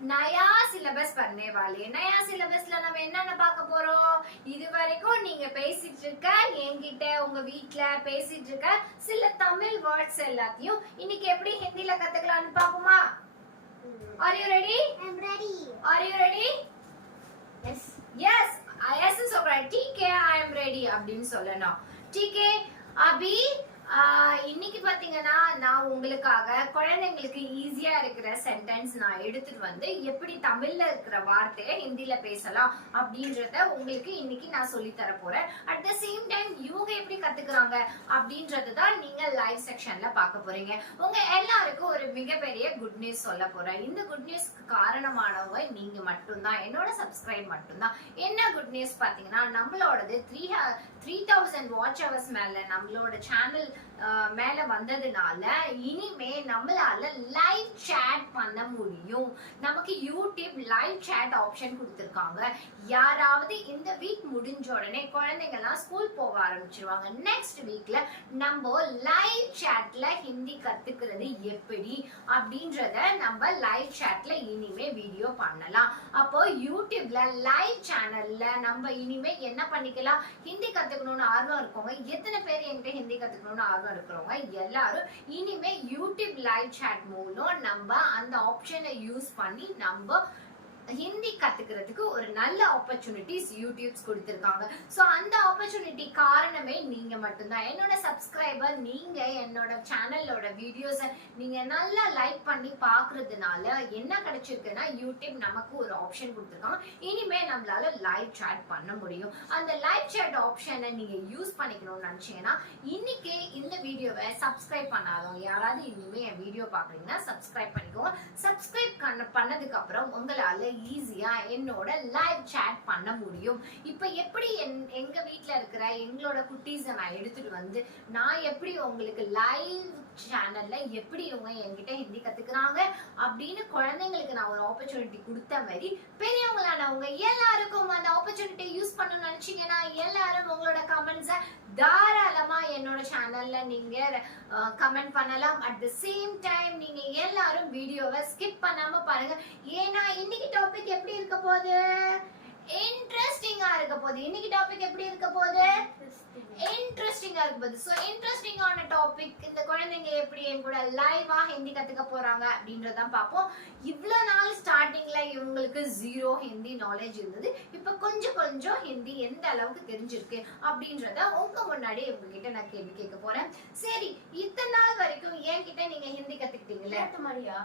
नया सिलेबस पढ़ने वाले नया सिलेबஸ்ல நம்ம என்னென்ன பார்க்க போறோம் இது வரைக்கும் நீங்க பேசிட்டு இருக்க என்கிட்ட உங்க வீட்ல பேசிட்டு இருக்க சில தமிழ் வேர்ட்ஸ் எல்லாத்தையும் இன்னைக்கு எப்படி ஹிந்தில கத்துக்கலாம்னு பாப்போமா Are you ready? I'm ready. Are you ready? Yes. Yes. Yes சொல்றேன். ठीक है I am ready அப்படினு சொல்லணும். ठीक है अभी இன்னைக்கு பாத்தீங்கன்னா நான் உங்களுக்காக குழந்தைங்களுக்கு ஈஸியா இருக்கிற சென்டென்ஸ் நான் எடுத்துட்டு வந்து எப்படி தமிழ்ல இருக்கிற வார்த்தையை ஹிந்தில பேசலாம் அப்படின்றத உங்களுக்கு இன்னைக்கு நான் சொல்லி தர போறேன். அட் த சேம் டைம் இவங்க எப்படி கத்துக்கிறாங்க அப்படின்றது தான் நீங்க லைவ் செக்ஷன்ல பார்க்க போறீங்க. உங்க எல்லாருக்கும் ஒரு மிகப்பெரிய குட் நியூஸ் சொல்ல போறேன். இந்த குட் நியூஸ்க்கு காரணமானவங்க நீங்க மட்டும்தான், என்னோட சப்ஸ்கிரைப் மட்டும்தான். என்ன குட் நியூஸ் பாத்தீங்கன்னா நம்மளோடது 3000 வாட்ச் ஹவர்ஸ் மேல நம்மளோட சேனல் மேல வந்ததுனால இனிமே நம்மளால லைவ் chat பண்ண முடியும். நமக்கு யூடியூப் லைவ் chat ஆப்ஷன் கொடுத்திருக்காங்க. யாராவது இந்த வீக் முடிஞ்ச உடனே குழந்தைங்க எல்லாம் ஸ்கூல் போக ஆரம்பிச்சிருவாங்க. நெக்ஸ்ட் வீக்ல நம்ம லைவ் chatல ஹிந்தி கத்துக்கிறது எப்படி அப்படின்றத நம்ம லைவ் chatல இனிமே வீடியோ பண்ணலாம். அப்போ யூடியூப்ல லைவ் சேனல்ல நம்ம இனிமே என்ன பண்ணிக்கலாம், ஹிந்தி கத்துக்கணும்னு ஆர்வம் இருக்கவங்க எத்தனை பேர் என்கிட்ட ஹிந்தி கத்துக்கணும்னு ஆர்வம் இருக்கிறவங்க எல்லாரும் இனிமே யூடியூப் லைவ் chat மூலம் நம்ம அந்த ஆப்ஷனை யூஸ் பண்ணி நம்ம ஹிந்தி கத்துக்கிறதுக்கு ஒரு நல்ல ஆப்பர்ச்சுனிட்டிஸ் யூடியூப்ஸ் கொடுத்திருக்காங்க. சோ அந்த ஆப்பர்ச்சுனிட்டி காரணமே நீங்க மட்டும்தான். என்னோட சப்ஸ்கிரைபர் நீங்க என்னோட சேனலோட வீடியோஸ் நீங்க நல்லா லைக் பண்ணி பாக்குறதுனால என்ன கிடைச்சிருக்குன்னா யூடியூப் நமக்கு ஒரு ஆப்ஷன் கொடுத்திருக்காங்க. இனிமே நம்மளால லைவ் chat பண்ண முடியும். அந்த லைவ் chat ஆப்ஷனை நீங்க யூஸ் பண்ணிக்கணும்னு நினைச்சீங்கன்னா இன்னைக்கு இந்த வீடியோவை சப்ஸ்கிரைப் பண்ணாதவங்க யாராவது இனிமே என் வீடியோ பாக்குறீங்கன்னா சப்ஸ்கிரைப் பண்ணிக்கோங்க. சப்ஸ்கிரைப் பண்ணதுக்கு அப்புறம் உங்களால ஈஸியா என்னோட லைவ் chat பண்ண முடியும். இப்ப எப்படி எங்க வீட்ல இருக்கிற எங்களோட குட்டீஸை நான் எடுத்துட்டு வந்து நான் எப்படி உங்களுக்கு லைவ் சேனல்ல எப்படி இவங்க என்கிட்ட ஹிந்தி கத்துக்கிறாங்க அப்படின்னு குழந்தைங்களுக்கு நான் ஒரு ஆப்பர்ச்சுனிட்டி கொடுத்த மாதிரி பெரியவங்களானவங்க எல்லாருக்கும் அந்த ஆப்பர்ச்சுனிட்டி யூஸ் பண்ணணும்னு நினைச்சீங்கன்னா எல்லாரும் உங்களோட கமெண்ட்ஸை தாராளமா என்னோட சேனல்ல நீங்க கமெண்ட் பண்ணலாம். அட் த சேம் டைம் நீங்க எல்லாரும் வீடியோவை ஸ்கிப் பண்ணாம பாருங்க. ஏன்னா இன்னைக்கு டாபிக் எப்படி இருக்க போகுது, இன்ட்ரெஸ்டிங்கா இருக்க போகுது. இன்னைக்கு டாபிக் எப்படி இருக்க போகுது, இன்ட்ரெஸ்டிங்கா இருக்க போகுது. சோ இன்ட்ரெஸ்டிங்கான டாபிக் இந்த குழந்தைங்க எப்படி என் கூட லைவா ஹிந்தி கத்துக்க போறாங்க அப்படின்றதான் பார்ப்போம். இவ்வளவு நாள் ஸ்டார்டிங்ல இவங்களுக்கு ஜீரோ ஹிந்தி நாலேஜ் இருந்தது. இப்ப கொஞ்சம் கொஞ்சம் ஹிந்தி எந்த அளவுக்கு தெரிஞ்சிருக்கு அப்படின்றத உங்க முன்னாடி உங்ககிட்ட நான் கேள்வி கேட்க போறேன். சரி, இத்தனை நாள் வரைக்கும் என்கிட்ட நீங்க ஹிந்தி கத்துக்கிட்டீங்களா?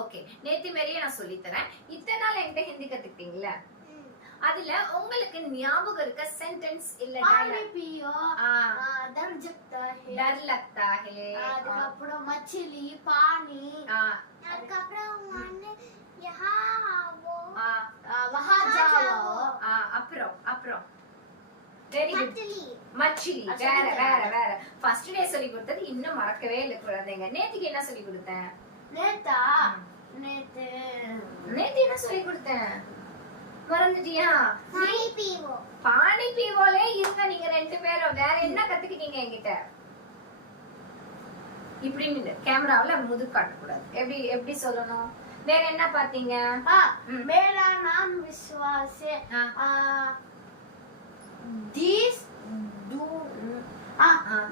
ஓகே, நேத்து மாதிரியே நான் சொல்லி தரேன். இத்தனை நாள் என்கிட்ட ஹிந்தி கத்துக்கிட்டீங்களா? அதுல உங்களுக்கு ஞாபகம் இருக்க சென்டென்ஸ் இல்ல डर लगता है அதுக்கப்புறம் மச்சிலி பானி அதுக்கப்புறம் यहाँ वो वहाँ जाओ அப்புறம் வெரி குட் மச்சிலி வேற ஃபர்ஸ்ட் டே சொல்லி கொடுத்தது இன்னும் மறக்கவே இல்ல குழந்தைங்க. நேத்துக்கு என்ன சொல்லி கொடுத்தேன்? நேத்து என்ன சொல்லி கொடுத்தேன் மறந்துட்டியா? பானி பீவோலே இருங்க நீங்க ரெண்டு பேரும். வேற என்ன கத்துக்கிட்டீங்க என்கிட்ட? இப்படி நின்னு கேமராவுல முது காட்ட கூடாது. எப்படி சொல்லணும்? வேற என்ன பாத்தீங்க? मेरा नाम विश्वास है दिस डू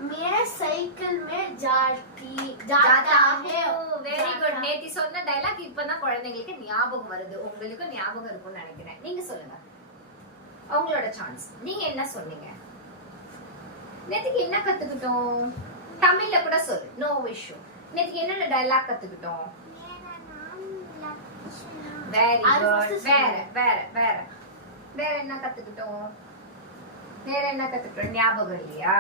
मैं साइकिल में जाता है. Very good. நேத்தி சொன்ன டயலாக் இப்பதான் குழந்தைங்களுக்கு ஞாபகம் வருது. உங்களுக்கு ஞாபகம் இருக்கும்னு நினைக்கிறேன். நீங்க சொல்லுங்க, அவங்களோட சான்ஸ். நீங்க என்ன சொன்னீங்க? நேத்திக்கு என்ன கத்துக்கிட்டோம்? தமிழ்ல கூட சொல்லு, நோ இஷ்யூ. நேத்திக்கு என்னென்ன டயலாக் கத்துக்கிட்டோம்? Very good. வேற என்ன கத்துக்கிட்டோம்? ஞாபகம் இல்லையா?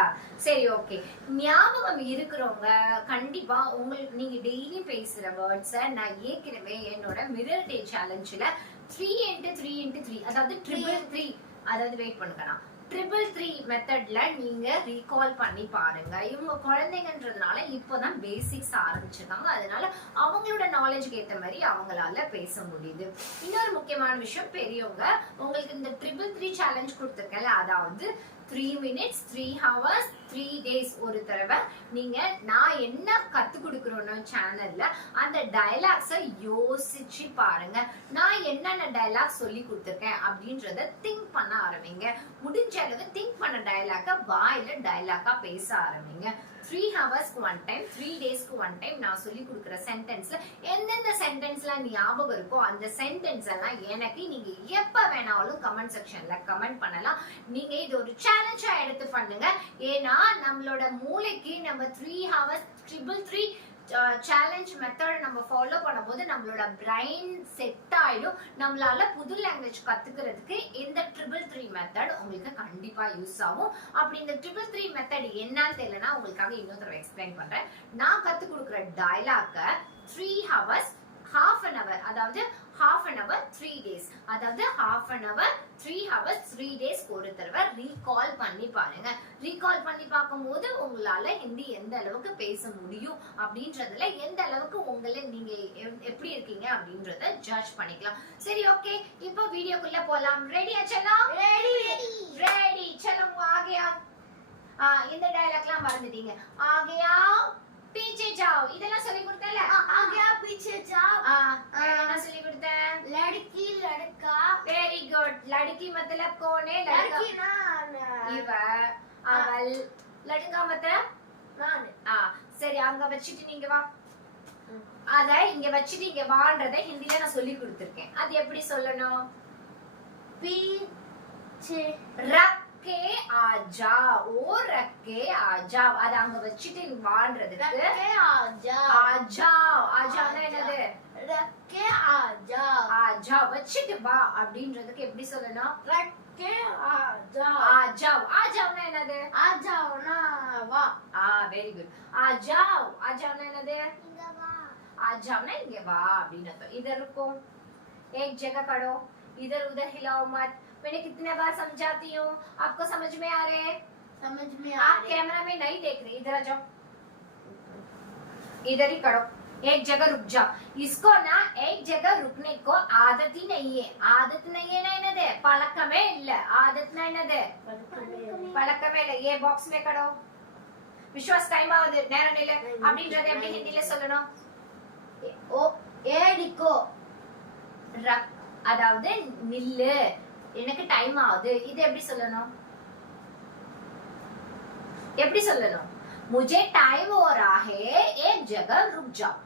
சரி, ஓகே. ஞாபகம் இருக்கிறவங்க கண்டிப்பா உங்களுக்கு நீங்க டெய்லி பேசுற வேர்ட்ஸை நான் ஏற்கனவே என்னோட மிரர் டே சேலஞ்சில் 3x3x3 அதாவது 333 அதாவது வெயிட் பண்ணுங்கண்ணா 333 மெத்தட்ல நீங்க ரீகால் பண்ணி பாருங்க. இவங்க குழந்தைங்கன்றதுனால இப்போதான் பேசிக்ஸ் ஆரம்பிச்சிருக்காங்க. அதனால அவங்களோட நாலேஜ்க்கு ஏற்ற மாதிரி அவங்களால பேச முடியுது. இன்னொரு முக்கியமான விஷயம், பெரியவங்க உங்களுக்கு இந்த 333 சேலஞ்ச் கொடுத்துருக்கல, அதாவது 3 minutes 3 hours 3 days ஒரு தடவை நீங்க நான் என்ன கத்து கொடுக்கறேனோ சேனல்ல அந்த டயலாக்ஸை யோசிச்சு பாருங்க. நான் என்னென்ன டயலாக் சொல்லி கொடுத்துருக்கேன் அப்படின்றத திங்க் பண்ண ஆரம்பிங்க. முடிஞ்ச அளவு திங்க் பண்ண டயலாக்க வாயில டயலாக்கா பேச ஆரம்பிங்க. 3 ஹவர்ஸ்க்கு ஒன் டைம் 3 டேஸ்க்கு ஒன் டைம் நான் சொல்லி கொடுக்குற சென்டென்ஸ்ல எந்தெந்த சென்டென்ஸ்லாம் ஞாபகம் இருக்கோ அந்த சென்டென்ஸ் எல்லாம் எனக்கு நீங்க எப்ப வேணாலும் கமெண்ட் செக்ஷன்ல கமெண்ட் பண்ணலாம். நீங்க இது ஒரு சேலஞ்சா எடுத்து பண்ணுங்க. ஏன்னா நம்மளோட மூளைக்கு நம்ம 3 ஹவர்ஸ் 333 சேலஞ்ச் மெத்தட் நம்ம ஃபாலோ பண்ணும்போது நம்மளோட பிரைன் செட் ஆயிடும். நம்மளால புது லாங்குவேஜ் கத்துக்கிறதுக்கு இந்த 333 மெத்தட் உங்களுக்கு கண்டிப்பா யூஸ் ஆகும். அப்படி இந்த 333 மெத்தட் என்னன்னு தெரியலனா உங்களுக்காக இன்னொரு தடவை எக்ஸ்பிளைன் பண்றேன். நான் கத்து கொடுக்குற டயலாக்க 3 ஹவர்ஸ் half an hour அதாவது half an hour 3 days அதாவது half an hour 3 hours 3 days ஒரு தடவை ரீகால் பண்ணி பாருங்க. ரீகால் பண்ணி பார்க்கும்போது உங்களால ஹிந்தி எந்த அளவுக்கு பேச முடியும் அப்படின்றதுல எந்த அளவுக்கு உங்களை நீங்க எப்படி இருக்கீங்க அப்படின்றத ஜட்ஜ் பண்ணிக்கலாம். சரி ஓகே, இப்போ வீடியோக்குள்ள போலாம். ரெடியா चलो? ரெடி चलो आ गया. இந்த டயலாக்லாம் மறந்துட்டீங்க. आ गया पीछे जाओ இதெல்லாம் சொல்லி கொடுத்தல. आ गया पीछे जाओ. என்ன சொல்லி கொடுத்தேன்? लड़की लड़का. Very good. लड़की मतलब कौन है? लड़की ना இவ அவள். लड़का मतलब நான். சரி அங்க வச்சிட்டு நீங்க வா. அத இங்க வச்சிட்டு இங்க வான்றத ஹிந்தில நான் சொல்லி கொடுத்திருக்கேன். அது எப்படி சொல்லணும்? पीछे रख के आ जाओ. ओ रख के आ जाओ. அத அங்க வச்சிட்டு வான்றதுக்கு रख के आ जाओ. आ जाओ. आ जाओனா என்னது? रख के आ जाओ. आ जाओ வச்சிட்டு வா அப்படின்றதுக்கு எப்படி சொல்லணும்? रख के आ जाओ. आ जाओ. आ जाओனா என்னது? आ जाओ ना वा. Very good. आ जाओ. आ जाओना என்னது? इधर वा. आ जाओना इधर वा அப்படின்னு அர்த்தம். इधर रुको. एक जगह खड़ो. इधर उधर हिलाओ मत. मैंने कितने बार समझाती हूँ, आपको समझ में आ रहे हैं? समझ में आ आप रहे. कैमरा में नहीं देख रहे. इधर आ जाओ. इधर ही खड़ो. एक जगह रुक जाओ. इसको ना एक जगह रुकने को आदत ही नहीं है. आदत नहीं है ना इनदे पलकमे இல்ல. आदत ना इनदे पलकमे இல்ல. ये बॉक्स में खड़ो. विश्वास टाइम ஆகுது நேரம் இல்ல அப்படின்றத எப்படி ஹிந்தில சொல்லணும்? ओ ஏடிக்கோ. ரக் அதாவது நில்லு, எனக்கு டைம் ஆகுது. இது எப்படி சொல்லணும்? எப்படி சொல்லணும்? मुझे टाइम हो रहा है, एक जगह रुक जाओ.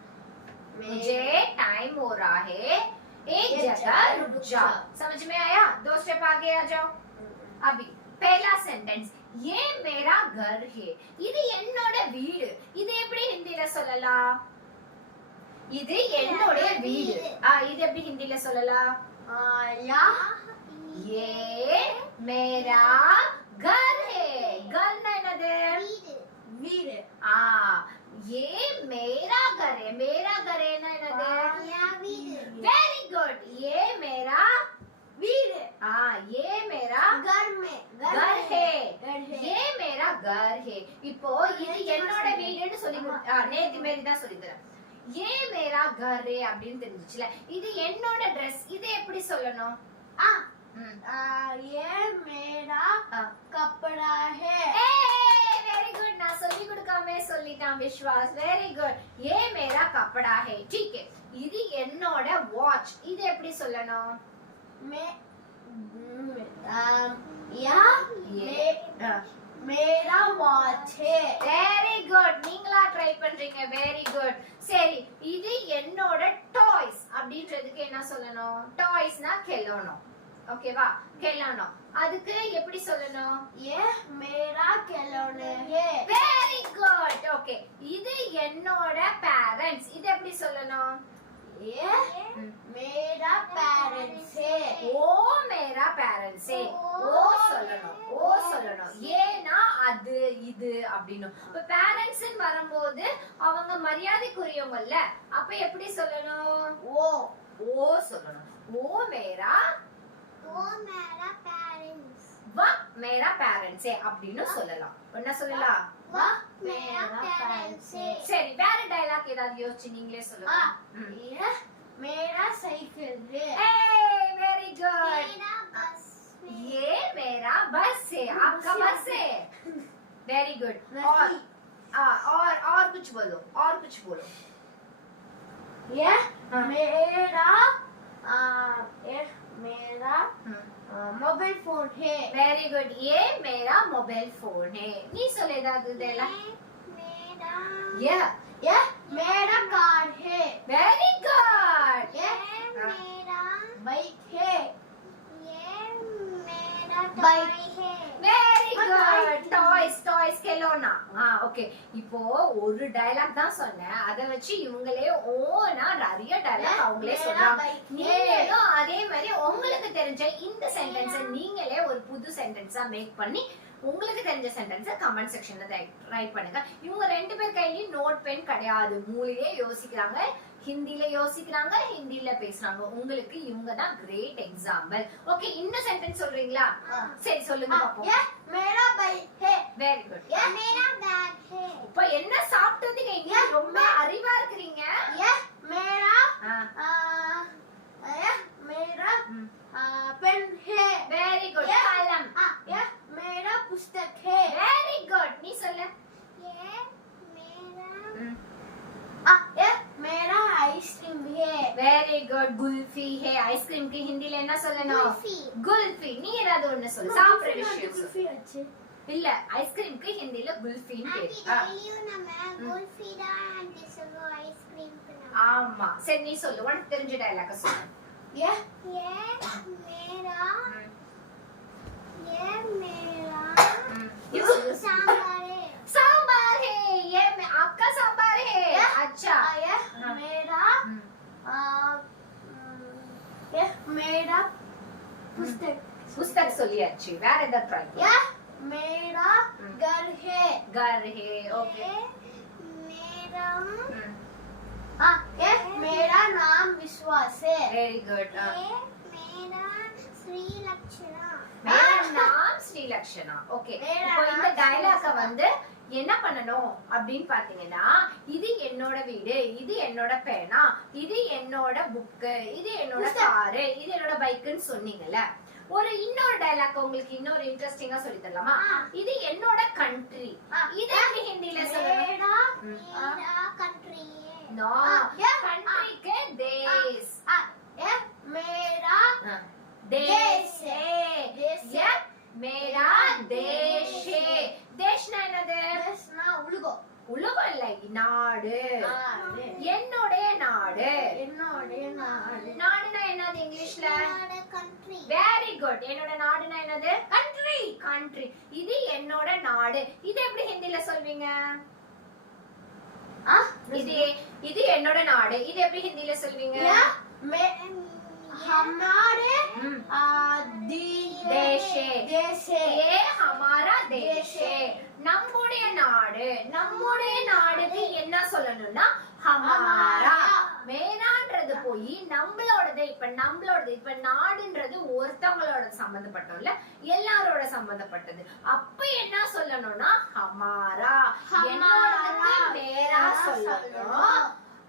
मुझे टाइम हो रहा है, एक जगह रुक जाओ. समझ में आया? 2 स्टेप आगे आ जाओ. अभी पहला सेंटेंस, ये मेरा घर है. இது என்னோட வீடு. இது எப்படி ஹிந்தில சொல்லலாம்? இது என்னோட வீடு. இது எப்படி ஹிந்தில சொல்லலாம்? या ये मेरा घर है. घर ना என்னது? वीर. ये मेरा घर है. मेरा घर है ना என்னது? या वीर. Very good. ये मेरा वीर. ये मेरा घर में घर है. घर है. ये मेरा घर है. இப்போ இது என்னோட வீடுன்னு சொல்லி நேத்தி மேரி தான் சொல்லி தரேன். ये मेरा घर है அப்படின்னு தெரிஞ்சுச்சுல. இது என்னோட Dress. இது எப்படி சொல்லணும்? ये मेरा कपड़ा है. Very good. நான் சொல்லி கொடுக்காம சொல்லிட்டான் விஸ்வாஸ். Very good. ये मेरा कपड़ा है. ठीक है. இது என்னோட வாட்ச். இது எப்படி சொல்லணும்? मैं या मेरा वॉच है. Very good. நீங்களா ட்ரை பண்றீங்க. Very good. சரி, இது என்னோட டாய்ஸ் அப்படின்றதுக்கு என்ன சொல்லணும்? டாய்ஸ்னா கெலோனோ. ஓகேவா? கெலோனோ. அதுக்கு எப்படி சொல்லணும்? ये मेरा खिलौने है. Very good. ஓகே. இது என்னோட பேரண்ட்ஸ். இது எப்படி சொல்லணும்? ये मेरा पेरेंट्स है. ஓ मेरा पेरेंट्स है. ஓ சொல்லணும். ஓ சொல்லணும். ஏனா அது இது அப்படினு. இப்ப பேரண்ட்ஸ் ன்னு வரும்போது அவங்க மரியாதைக்குரியவங்கல்ல. அப்ப எப்படி சொல்லணும்? ओ ஓ சொல்லணும். ஓ मेरा पेरेंट्स. வா मेरा पेरेंट्स है அப்படினு சொல்லலாம். என்ன சொல்லலாம்? वह मेरा पेरेंट्स है. சரி, வேற டயலாக் ஏதாவது யோசிச்சு நீங்களே சொல்லுங்க. ये मेरा साइकिल है. ஏய் வெரி குட். मेरा बस ये मेरा बस है, आपका बस है। Very good. और कुछ बोलो, और कुछ बोलो। ये हाँ। मेरा मोबाइल फोन है। वेरी गुड, ये मेरा मोबाइल फोन है। நீ சொல்ல ஏதாவது தேலா? ये मेरा कार है। Very good. ये मेरा बाइक है। बाइक है। Very good. டாய்ஸ் கெலோனா. ஓகே. இப்போ ஒரு டயலாக் தான் சொன்னேன். அத வச்சு இவங்களே ஓனா நிறைய டயலாக் அவங்களே சொல்றாங்க. நீங்களும் அதே மாதிரி உங்களுக்கு தெரிஞ்ச இந்த சென்டென்ஸை நீங்களே ஒரு புது சென்டென்ஸா மேக் பண்ணி உங்களுக்கு தெரிஞ்ச சென்டென்ஸை கமெண்ட் செக்ஷன்ல ரைட் பண்ணுங்க. இவங்க ரெண்டு பேர் கையிலயும் நோட் பென் கிடையாது. மூளையே யோசிக்கிறாங்க, ஹிந்தில யோசிக்கிறாங்க, ஹிந்தில பேசுறாங்க. உங்களுக்கு இவங்க தான் கிரேட் எக்ஸாம்பிள். ஓகே, இந்த சென்டென்ஸ் சொல்றீங்களா? சரி சொல்லுங்க பாப்போம். ये मेरा बाइक है। Very good. ये मेरा बैग है। இப்போ என்ன சாப்பிட்டீங்க? நீங்க ரொம்ப அறிவா இருக்கீங்க. ये मेरा ये मेरा ம். पेन है। Very good. ये கலம். ये मेरा पुस्तक है। Very good. நீ சொல்லு. ये मेरा ம். ये मेरा आइसक्रीम है। Very good. குல்ஃபி है। ஐஸ்கிரீம் की हिंदी என்ன சொல்லணும்? குல்ஃபி. குல்ஃபி. நீ ஏதாவது ஒன்னு சொல்லு. சாப்பிடுற விஷயம் சொல்லு. कुल्फी अच्छे। இல்ல, ஐஸ்கிரீம்க்கு ஹிந்தில குல்ஃபின்னு பேரு. ஆமா. சரி நீ சொல்லு. உனக்கு தெரிஞ்ச டயலாக சொல்லு. ये You சொல்லு. सांबार है। ये आपका सांबार है। अच्छा। ये मेरा ये मेरा पुस्तक। पुस्तक சொல்லியாச்சு. வேற ஏதாவது ட்ரை பண்ணு. ये मेरा घर है। घर है। ओके। ये मेरा नाम विश्वास है। Very good. मेरा श्री लक्षणा। मेरा नाम श्री लक्षणा। ओके। இப்போ இந்த டயலாக வந்து என்ன பண்ணணும் அப்படின்னு பாத்தீங்கன்னா, இது என்னோட வீடு, இது என்னோட பேனா, இது என்னோட புக்கு, இது என்னோட காரு, இது என்னோட பைக்குன்னு சொன்னீங்கல்ல. ஒரு இன்னொரு டயலாக் உங்களுக்கு இன்னொரு இன்ட்ரெஸ்டிங்கா சொல்லி தரலாமா? இது என்னோட கண்ட்ரி. இது எப்படி ஹிந்தில சொல்லணும்? मेरा कंट्री है। நோ, கண்ட்ரிக்கு தேஸ். ये मेरा देश है। देश ये मेरा देश है। தேஷ்னா என்னது? देशना उलगो। உலகம் இல்ல, நாடு. என்னோட நாடு. நாடுனா என்னது இங்கிலீஷ்ல? कंट्री। Very good. என்னோட நாடுனா என்னது? கண்ட்ரி. கண்ட்ரி. இது என்னோட நாடு. இது எப்படி ஹிந்தில சொல்வீங்க? இது இது என்னோட நாடு. இது எப்படி ஹிந்தில சொல்வீங்க? हमारे देश है। देश है। ये हमारा देश है. நம்முடைய நாடு. நம்முடைய நாடுக்கு என்ன சொல்லணும்னா ஹமாரா. மேரான்றது போய் நம்மளோடது. இப்ப நம்மளோடது. இப்ப நாடுன்றது ஒருத்தவங்களோட சம்பந்தப்பட்டோம்ல, எல்லாரோட சம்பந்தப்பட்டது. அப்ப என்ன சொல்லணும்னா ஹமாரா. என்னோடதுக்கு மேரா சொல்லணும்,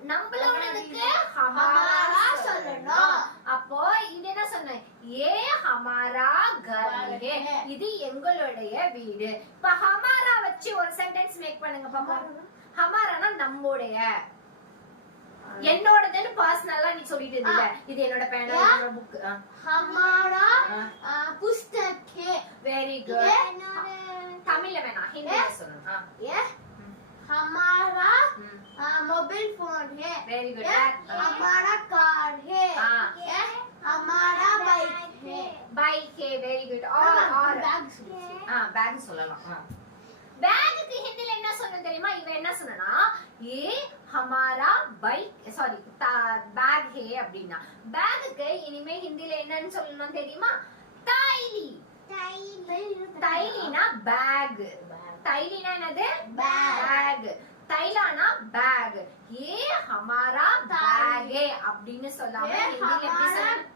நம்மளோடதுக்கு ஹமாரா சொல்லணும். அப்போ இது என்ன சொன்ன? ஏ ஹமாரா கர் ஹே. இது எங்களுடைய வீடு. இப்ப ஹமாரா வச்சு ஒரு சென்டென்ஸ் மேக் பண்ணுங்க பாப்போம். ஹமாரானா நம்முடைய. என்னோடதுன்னு பர்சனலா நீ சொல்லிட்டு இருந்தீங்க. இது என்னோட பேனா, என்னோட புக். हमारा पुस्तक है। Very good. தமிழ்ல வேணாம், ஹிந்தில சொல்லணும். ये हमारा मोबाइल फोन है। Very good. हमारा कार है। ये हमारा बाइक है। बाइक है। Very good. और बैग சொல்லலாம். பேக்குக்கு ஹிந்தில என்ன சொன்ன தெரியுமா? இவன் என்ன சொன்னா, ஏ ஹமாரா பைக் சாரி பேக் ஹே அப்படினா. பேக்குக்கு இனிமே ஹிந்தில என்னன்னு சொல்லணும் தெரியுமா? தைலி. தைலினா பேக். தைலினா என்னது? பேக். தைலானா பேக். ஏ ஹமாரா பேக் ஹே அப்படின்னு சொல்லாம ஹிந்தில எப்படி சொல்லணும்?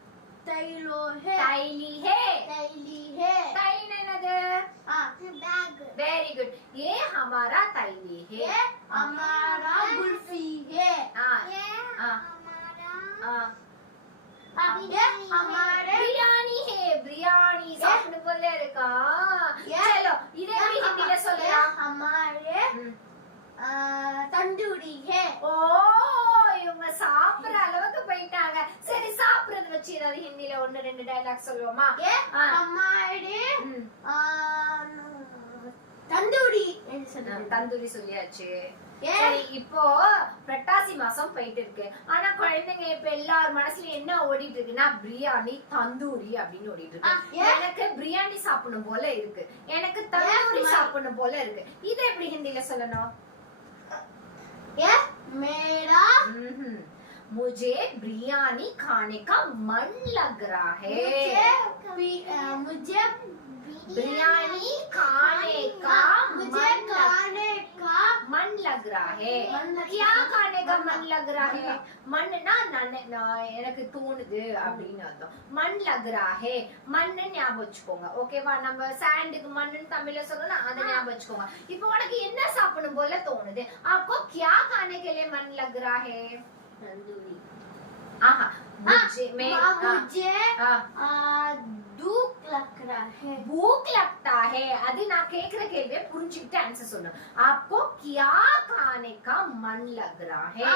तैलो है। தைலி ஹே. तैली है। தைலினா என்னது? बैग। Very good. ये हमारा तैली है। ये हमारा कुल्फी है। ये ये हमारे बिरयानी है। बिरयानी. போல இருக்கா. Yeah. चलो इधे भी हिंदी में சொல்லலாம். हमारे तंदूरी है. ஓ இவங்க சாப்பிடுற அளவுக்கு போயிட்டாங்க. சரி சாப்பிடுறது வச்சு ஏதாவது ஹிந்தில ஒன்னு ரெண்டு டயலாக் சொல்லுவோமா? ये हमारे तंदूरी தந்தூரி சொல்லியாச்சு. Yeah. சரி இப்போ புரட்டாசி மாசம் போயிட்டு இருக்கு. ஆனா குழந்தைங்க இப்ப எல்லார் மனசுல என்ன ஓடிட்டு இருக்குன்னா பிரியாணி தந்தூரி அப்படின்னு ஓடிட்டு இருக்கு. Yeah. எனக்கு பிரியாணி சாப்பிடணும் போல இருக்கு, எனக்கு தந்தூரி Yeah. சாப்பிடணும் போல இருக்கு. இத எப்படி ஹிந்தில சொல்லணும்? ये मेरा मुझे बिरयानी खाने का मन लग रहा है. मुझे बिरयानी खाने का मुझे खाने का मन लग रहा है. मन लग क्या रहा है? खाने का मन लग रहा है? மண்ணுனா எனக்கு தோணுது அப்படின்னு அர்த்தம். மண் லக் ரா ஹே, மண்ணு ஞாபகம் வச்சுக்கோங்க. ஓகேவா? நம்ம சாண்டுக்கு மண்ணுன்னு தமிழ்ல சொல்லணும், அதை ஞாபகம் வச்சுக்கோங்க. இப்போ உனக்கு என்ன சாப்பிடணும் போல தோணுது? आपको क्या खाने के लिए मन लग रहा है? तंदूरी. आहा मुझे भूख लग रहा है. भूख लगता है. அது நான் கேக்குற கேள்வியை புரிஞ்சுக்கிட்டு ஆன்சர் சொல்லணும். आपको क्या खाने का मन लग रहा है?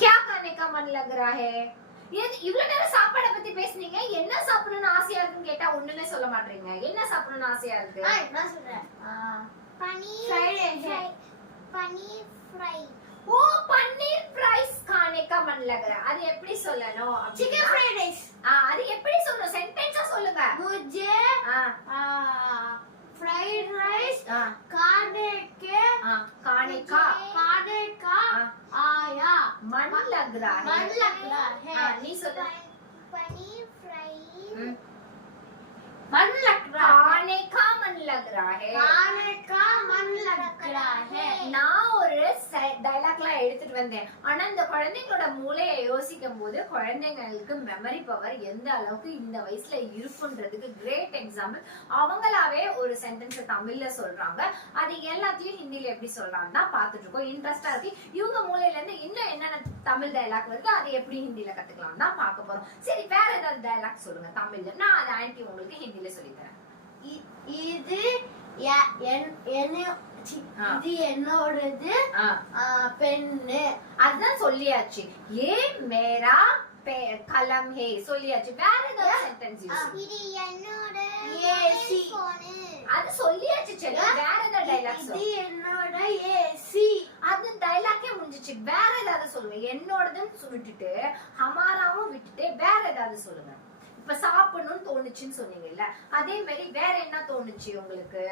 क्या खाने का मन लग रहा है? இவ்வளவு நேரம் சாப்பாட பத்தி பேசுனீங்க. என்ன சாப்பிடணும்னு ஆசையா இருக்குன்னு கேட்டா ஒண்ணுமே சொல்ல மாட்டீங்க. என்ன சாப்பிடணும்னு ஆசையா இருக்கு? நான் சொல்றேன். पनीर फ्राई. ஓ பன்னீர் फ्राइज खाने का मन लग रहा है. அது எப்படி சொல்லணும்? Chicken fried rice. அது எப்படி சொல்லணும்? சென்டென்ஸா சொல்லுங்க. मुझे फ्राइड राइस खाने का आया. मन लग रहा है. मन लग रहा है. नहीं सोचा. पनीर फ्राई. मन लग रहा है. खाने का मन लग रहा है. खाने का मन लग रहा है. நான் ஒரு டயலாக்லாம் எடுத்துட்டு வந்தேன். ஆனா இந்த குழந்தைங்களோட மூளையை யோசிக்கும் போது குழந்தைங்களுக்கு மெமரி பவர் எந்த அளவுக்கு இந்த வயசுல இருக்குன்றதுக்கு கிரேட் எக்ஸாம்பிள். அவங்களாவே ஒரு சென்டென்ஸ் தமிழ்ல சொல்றாங்க, அது எல்லாத்தையும் ஹிந்தில எப்படி சொல்றாங்கன்னா பாத்துட்டு இருக்கோம். இன்ட்ரெஸ்டா இருக்கு. இவங்க மூளையில இருந்து இன்னும் என்னென்ன தமிழ் டயலாக் இருக்கு, அதை எப்படி ஹிந்தில கத்துக்கலாம் தான் பார்க்க போறோம். சரி வேற ஏதாவது டயலாக் சொல்லுங்க தமிழ்ல. நான் அதை ஆன்ட்டி உங்களுக்கு ஹிந்தில சொல்லி தரேன். இது இது என்னோடது பெண்ணு. அதுதான் சொல்லியாச்சு. ஏ மேரா கலம் ஹே சொல்லியாச்சு. வேற ஏதாவது சென்டென்ஸ் யூஸ். இது என்னோட ஏசி. அது சொல்லியாச்சு. சரி வேற ஏதாவது டயலாக் இது சொல்லு. என்னோட ஏசி. அது டயலாக்கே முடிஞ்சிச்சு. வேற ஏதாவது சொல்லுங்க. என்னோடதுன்னு விட்டுட்டு ஹமாராவும் விட்டுட்டு வேற ஏதாவது சொல்லுங்க. இப்ப சாப்பிடணும்னு தோணுச்சுன்னு சொன்னீங்கல்ல, அதே மாதிரி வேற என்ன தோணுச்சு உங்களுக்கு?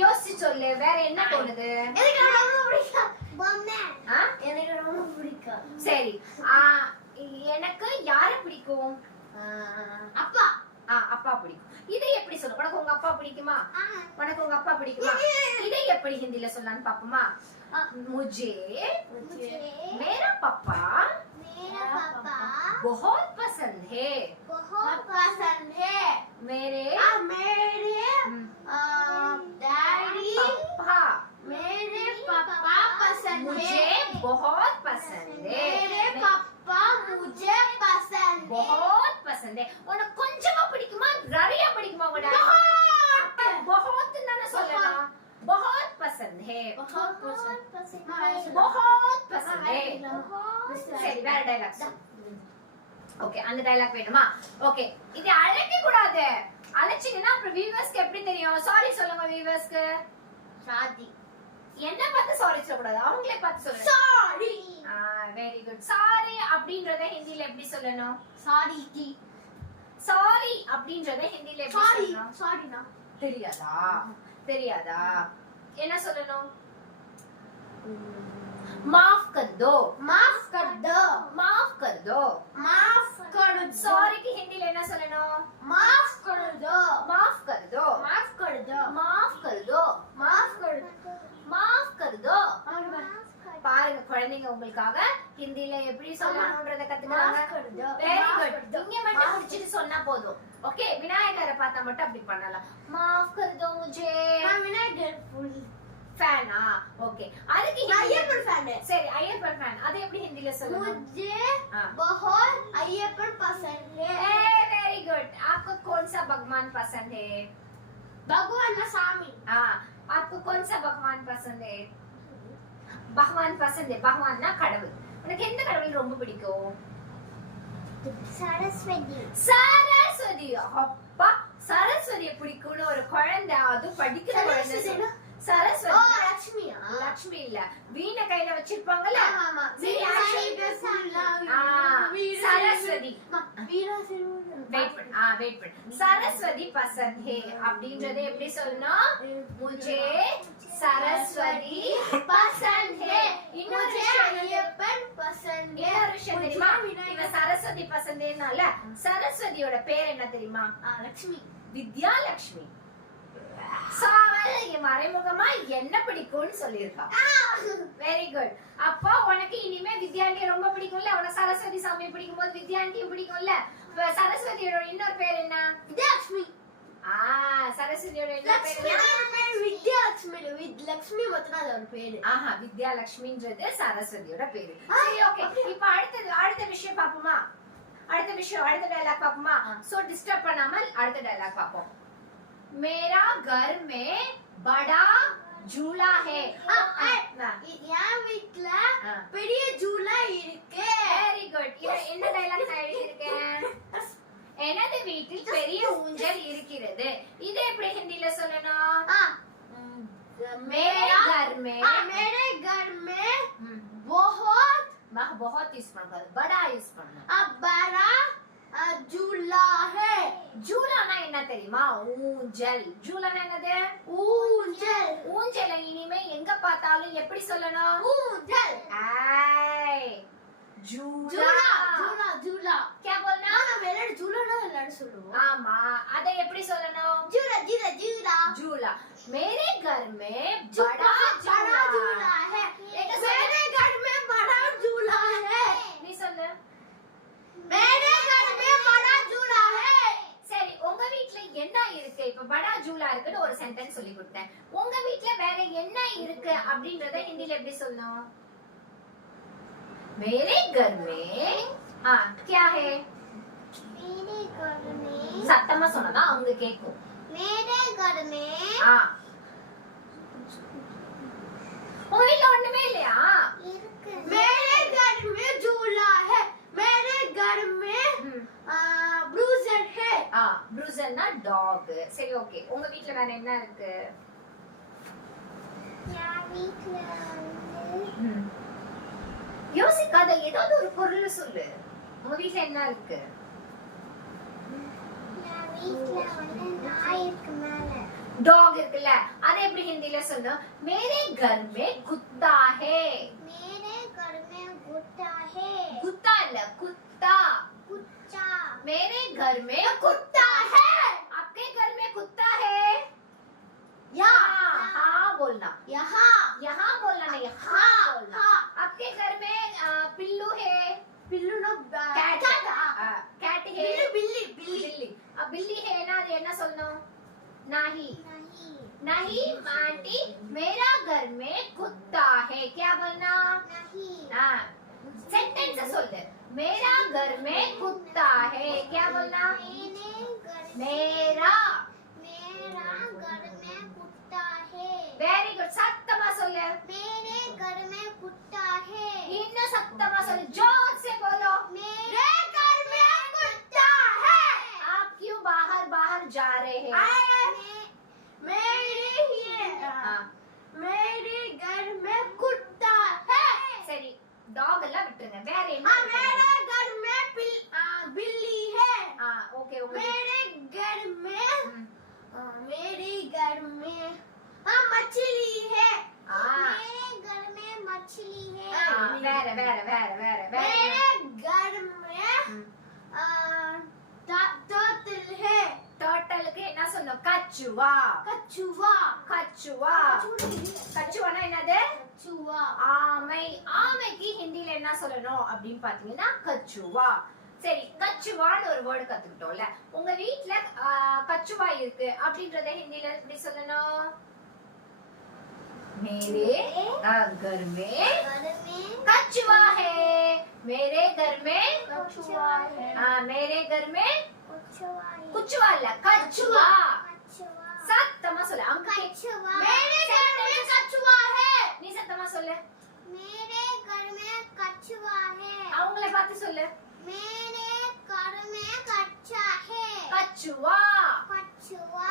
யோசிச்சு சொல்லு. வேற என்ன தோணுது? எனக்கு ரொம்ப பிடிக்கும். பொம்மை. எனக்கு ரொம்ப பிடிக்கும். சரி எனக்கு யார பிடிக்கும்? அப்பா. அப்பா பிடிக்கும். இதை எப்படி சொல்ல? உனக்கு உங்க அப்பா பிடிக்குமா? உனக்கு உங்க அப்பா பிடிக்குமா? இதை எப்படி ஹிந்தில சொல்லலாம்னு பாப்போமா? मुझे मेरा पापा बहुत पसंद है. बहुत पसंद है. मेरे डैडी पापा मेरे पापा पसंद मुझे है. बहुत पसंद है. मेरे पापा मुझे पसंद है. बहुत पसंद है. உனக்கு கொஞ்சமா பிடிக்குமா நிறைய பிடிக்குமா? बहुत தான சொல்லலாம். बहुत पसंद है. बहुत पसंद. बहुत पसंद है. சரி வேற டயலாக். ஓகே அந்த டயலாக் வேணுமா? ஓகே இது அழைக்க கூடாது. அழைச்சீங்கன்னா அப்புறம் வியூவர்ஸ்க்கு எப்படி தெரியும்? சாரி சொல்லுங்க வியூவர்ஸ்க்கு. शादी. என்ன பார்த்து சாரி சொல்ல கூடாது, அவங்களே பார்த்து சொல்லுங்க. Sorry. Very good. சாரி அப்படின்றத ஹிந்தில எப்படி சொல்லணும்? Sorry की. சாரி அப்படின்றத ஹிந்தில எப்படி Sorry. சொல்லணும்? Sorry ना. தெரியாதா? தெரியாதா? என்ன சொல்லணும்? माफ कर दो. माफ कर दो. माफ कर दो. माफ कर दो. सॉरी की हिंदी लेना சொல்லணும். माफ कर दो. माफ कर दो. माफ कर दो. माफ कर दो. माफ कर दो. माफ कर दो. பாருங்க குழந்தைங்க உங்களுக்காக ஹிந்தில எப்படி சொல்லணும்ன்றத माफ கத்துக்கறாங்க. कर दो. Very good. நீங்க மட்டும் புடிச்சிட்டு சொன்னா போதும். ஓகே விநாயகரை பார்த்தா மட்டும் அப்படி பண்ணலாம். माफ कर दो मुझे. मैं विनायकर फूल ஃபேனா ஓகே அதுக்கு ஹிந்தி अय्यप्पन फैन है சரி ஐயப்பன் ஃபேன் அது எப்படி ஹிந்தில சொல்லணும் मुझे हाँ। बहुत अय्यप्पन पसंद है वेरी गुड आपको कौन सा भगवान पसंद है भगवान स्वामी हाँ आपको कौन सा भगवान पसंद है भगवान पसंद है भगवान ना கடவுள் உனக்கு எந்த கடவுள் ரொம்ப பிடிக்கும் சரஸ்வதி சரஸ்வதி அப்பா சரஸ்வதியை பிடிக்கும்னு ஒரு குழந்தை அது படிக்கிற குழந்தை சரஸ்வதினா? சரஸ்வதி ओ लक्ष्मी லட்சுமி இல்ல வீணை கையில வச்சிருப்பாங்கல்ல ஆமா சரி, சரஸ்வதி வீரா வெயிட் பண்ணு சரஸ்வதி பசந்த் ஹே அப்படின்றதை எப்படி சொல்லணும் मुझे सरस्वती पसंद है இன்னொரு मुझे விஷயம் अय्यप्पन पसंद है இன்னொரு விஷயம் தெரியுமா मुझे இவ சரஸ்வதி பசந்தேனால சரஸ்வதியோட பேர் என்ன தெரியுமா लक्ष्मी வித்யாலட்சுமி சாவல் மறைமுகமா என்ன பிடிக்கும்னு சொல்லியிருக்கா வெரி குட் அப்போ உனக்கு இனிமே வித்யாண்டியை ரொம்ப பிடிக்கும்ல உனக்கு சரஸ்வதி சாமி பிடிக்கும் போது வித்யாண்டியும் பிடிக்கும்ல இப்ப சரஸ்வதியோட இன்னொரு பேர் என்ன विद्यालक्ष्मी சரஸ்வதியோட இன்னொரு பேர் என்ன विद्यालक्ष्मी लक्ष्मी மட்டும் அது ஒரு பேரு ஆஹா வித்யாலட்சுமின்றது சரஸ்வதியோட பேரு சரி ஓகே இப்போ அடுத்த விஷயம் பாப்போமா அடுத்த டயலாக் பாப்போமா சோ டிஸ்டர்ப் பண்ணாம அடுத்த டயலாக் பாப்போம் मेरा घर में बड़ा झूला है என் வீட்ல ஆ. பெரிய ஜூலா இருக்கு வெரி குட் இது என்ன டயலாக் நான் எழுதியிருக்கேன் எனது வீட்டில் பெரிய ஊஞ்சல் இருக்கிறது இது எப்படி ஹிந்தில சொல்லணும் मेरे घर में मेरे घर में हम्म, बहुत यूज பண்ணக்கூடாது बड़ा यूज பண்ணணும் बड़ा झूला है ஜூலானா என்ன தெரியுமா ஊஞ்சல் ஜூலானா என்னது ஊஞ்சல் ஊஞ்சலை இனிமே எங்க பார்த்தாலும் எப்படி சொல்லணும் ஊஞ்சல் ஐ झूला झूला झूला झूला क्या बोलना நம்ம எல்லாரும் ஜூலானா எல்லாரும் சொல்லுவோம் ஆமா அதை எப்படி சொல்லணும் झूला झूला झूला झूला मेरे घर में बड़ा बड़ा झूला है एक मेरे घर में बड़ा झूला है நீ சொல்லு मेरे घर में बड़ा झूला है சரி உங்க வீட்ல என்ன இருக்கு இப்ப படா ஜூலா இருக்குன்னு ஒரு சென்டென்ஸ் சொல்லி கொடுத்தேன் உங்க வீட்ல வேற என்ன இருக்கு அப்படின்றத ஹிந்தில எப்படி சொல்லணும் मेरे घर में क्या है मेरे घर में சத்தமா சொன்னதா அவங்க கேக்கும் मेरे घर में உங்க வீட்ல ஒண்ணுமே இல்லையா இருக்கு मेरे घर में झूला है मेरे घर में ब्रूजर है ப்ரூசர்னா டாக் சரி ஓகே உங்க வீட்ல வேற என்ன இருக்கு என் வீட்ல வந்து யோசிக்காத ஏதாவது ஒரு பொருள் சொல்லு உங்க வீட்ல என்ன இருக்கு என் வீட்ல வந்து நாய் இருக்கு மேல டாக் இருக்குல்ல அதை எப்படி ஹிந்தில சொல்லணும் मेरे घर में कुत्ता है मेरे घर में गुट्टा है कुत्ता இல்ல कुत्ता कुत्ता मेरे घर में कुत्ता है आपके घर में कुत्ता है यहाँ हाँ बोलना यहाँ यहाँ बोलना नहीं हाँ बोलना आपके घर में पिल्लू है पिल्लू नो कैट कैट है बिल्ली बिल्ली बिल्ली अब बिल्ली है ना அது என்ன சொல்லணும் नहीं नहीं नहीं आंटी मेरा घर में कुत्ता है क्या बोलना नहीं सेंटेंस சொல்லு मेरा घर में कुत्ता है क्या बोलना मेरा मेरा घर में कुत्ता है वेरी गुड சத்தமா சொல்லு मेरे घर में कुत्ता है இன்னும் சத்தமா சொல்லு जोर से बोलो मेरे घर में कुत्ता है आप क्यों बाहर बाहर जा रहे हैं मेरे घर में कुत्ता है சரி டாக் எல்லாம் விட்டுருங்க வேற என்ன मेरे घर में बिल्ली है ओके मेरे घर में मछली है मेरे घर में मछली है வேற வேற வேற வேற வேற मेरे घर में टर्टल है டோட்டலுக்கு என்ன சொல்லணும் கச்சுவா कछुआ கச்சுவா கச்சுவானா என்னது कछुआ ஆமை ஆமைக்கு ஹிந்தில என்ன சொல்லணும் அப்படின்னு பாத்தீங்கன்னா கச்சுவா சரி கச்சுவான்னு ஒரு வேர்டு கத்துக்கிட்டோம்ல உங்க வீட்ல கச்சுவா இருக்கு அப்படின்றத ஹிந்தில எப்படி சொல்லணும் मेरे घर में घर में कछुआ है मेरे घर में कछुआ है मेरे घर में कछुआ है कुछुआ இல்ல कछुआ कछुआ சத்தமா சொல்லு அங்க कछुआ मेरे घर में कछुआ है நீ சத்தமா சொல்லு मेरे घर में कछुआ है அவங்கள பார்த்து சொல்லு मेरे घर में कच्छा है कछुआ कछुआ